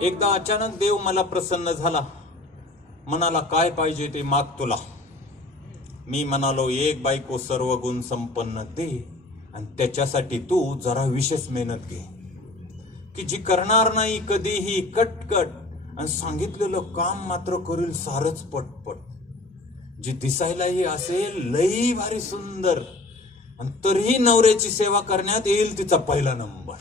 एकदा अचानक देव मला प्रसन्न झाला, म्हणाला काय पाहिजे ते माग तुला. मी म्हणालो एक बायको सर्व गुण संपन्न दे, आणि त्याच्यासाठी तू जरा विशेष मेहनत घे, की जी करणार नाही कधीही कटकट आणि सांगितलेलं काम मात्र करील सारच पटपट, जी दिसायलाही असेल लई भारी सुंदर आणि तरीही नवऱ्याची सेवा करण्यात येईल तिचा पहिला नंबर.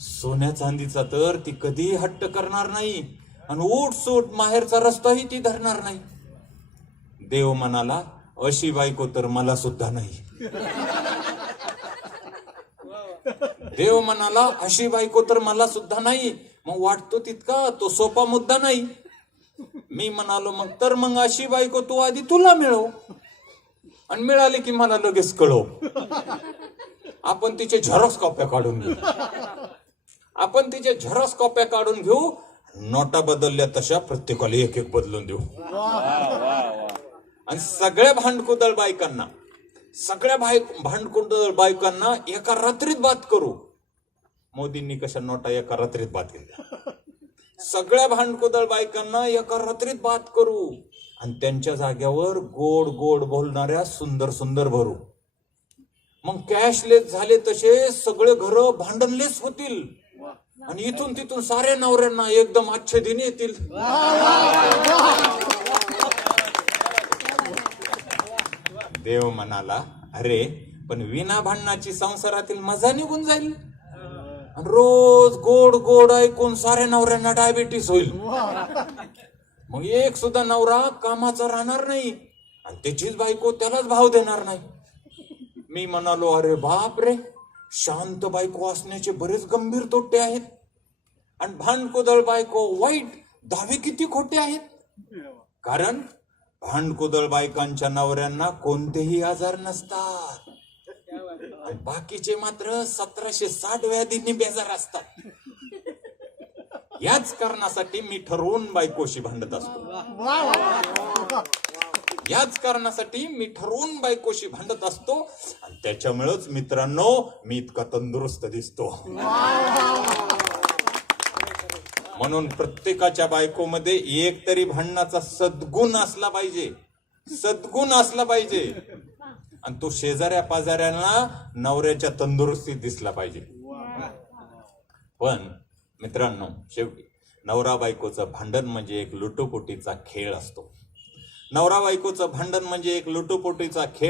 सोन्या चांदीचा तर ती कधीही हट्ट करणार नाही आणि उठसूट माहेरचा रस्ताही ती धरणार नाही. देव म्हणाला अशी बायको तर मला सुद्धा नाही. देव म्हणाला अशी बायको तर मला सुद्धा नाही. मग वाटतो तितका तो सोपा मुद्दा नाही. मी म्हणालो मग अशी बायको तू आधी तुला मिळव, आणि मिळाली की मला लगेच कळव. आपण तिचे झेरॉक्स कॉप्या काढून घेऊ. नोटा बदलल्या तशा प्रत्येकाला एक एक बदलून देऊ. आणि सगळ्या भांडकुदळ बायकांना एका रात्रीत बाद करू. मोदींनी कशा नोटा एका रात्रीत बाद केल्या. सगळ्या भांडकुदळ बायकांना एका रात्रीत बाद करू आणि त्यांच्या जाग्यावर गोड गोड बोलणाऱ्या सुंदर सुंदर भरू. मग कॅशलेस झाले तसे सगळे घर भांडणलेस होतील आणि इथून तिथून साऱ्या नवऱ्यांना एकदम अच्छे दिन येतील. देव म्हणाला अरे पण विना भांडणाची संसारातील मजा निघून जाईल. रोज गोड गोड ऐकून साऱ्या नवऱ्यांना डायबिटीस होईल. मग एक सुद्धा नवरा कामाचा राहणार नाही आणि त्याचीच बायको त्यालाच भाव देणार नाही. मी म्हणालो अरे बाप रे, शांत बायको असण्याचे बरेच गंभीर तोटे आहेत आणि भांडकुदळ बायको वाईट दावे किती खोटे आहेत. कारण भांडकुदळ बायकांच्या नवऱ्यांना कोणतेही आजार नसतात आणि बाकीचे मात्र 1760 व्याधींनी बेजार असतात. याच कारणासाठी मी ठरवून बायकोशी भांडत असतो. आणि त्याच्यामुळेच मित्रांनो मी इतका तंदुरुस्त दिसतो. म्हणून प्रत्येकाच्या बायकोमध्ये एक तरी भांडणाचा सद्गुण असला पाहिजे. आणि तो शेजाऱ्या पाजाऱ्यांना नवऱ्याच्या तंदुरुस्तीत दिसला पाहिजे. पण मित्रांनो शेवटी नवरा बायकोचं भांडण म्हणजे एक लुटुपुटीचा खेळ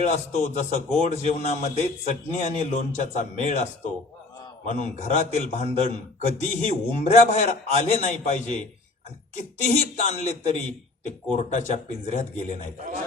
असतो. जसं गोड जेवणामध्ये चटणी आणि लोणच्याचा मेळ असतो. म्हणून घरातील भांडण कधीही उंबऱ्याबाहेर आले नाही पाहिजे आणि कितीही ताणले तरी ते कोर्टाच्या पिंजऱ्यात गेले नाही पाहिजे.